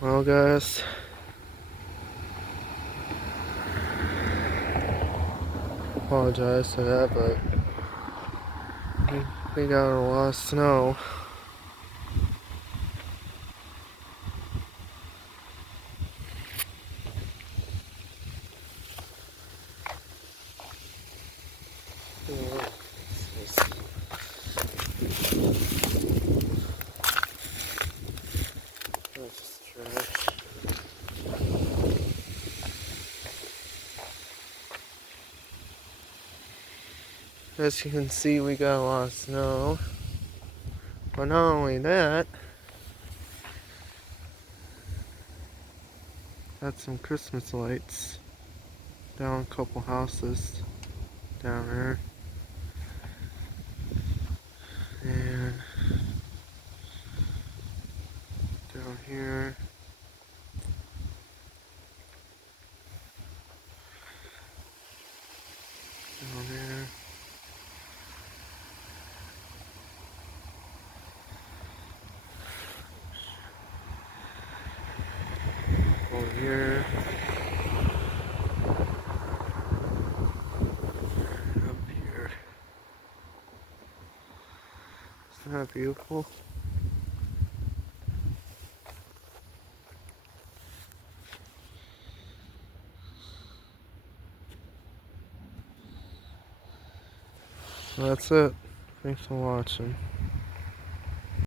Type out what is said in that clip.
Well, guys, apologize for that, but we got a lot of snow. That's trash. As you can see, we got a lot of snow. But not only that, got some Christmas lights down a couple houses down there. And down here. Down there. Over here. And up here. Isn't that beautiful? That's it. Thanks for watching.